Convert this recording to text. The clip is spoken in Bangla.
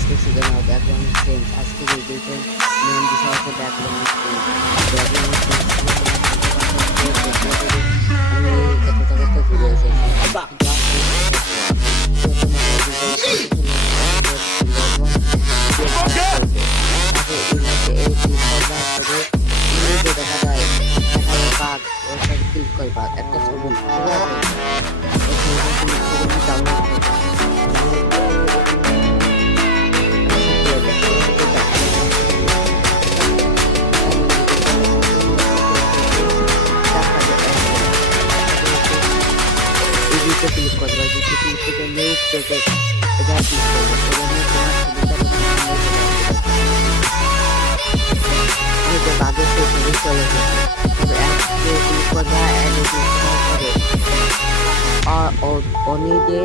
আজকে শিখে নেওয়া ব্যাকগ্রাউন্ড চেঞ্জ। আজকের এই ভিডিওতে মেন বিষয় হচ্ছে ব্যাকগ্রাউন্ড চেঞ্জ। ব্যাকগ্রাউন্ড চেঞ্জ আমি এই কথা করতে ঘুরে এসেছি। দেখা যায় বাঘ ওটা ক্লিক করে বাঘ একটা ছবি ডাউনলোড এডিটে ক্লিক করবে, এডিটে ক্লিক করে নিউ প্রজেক্ট এটা ক্লিক করবে। এটা বাগের ছবি চলে যাবে। ক্লিক করবে অনেকে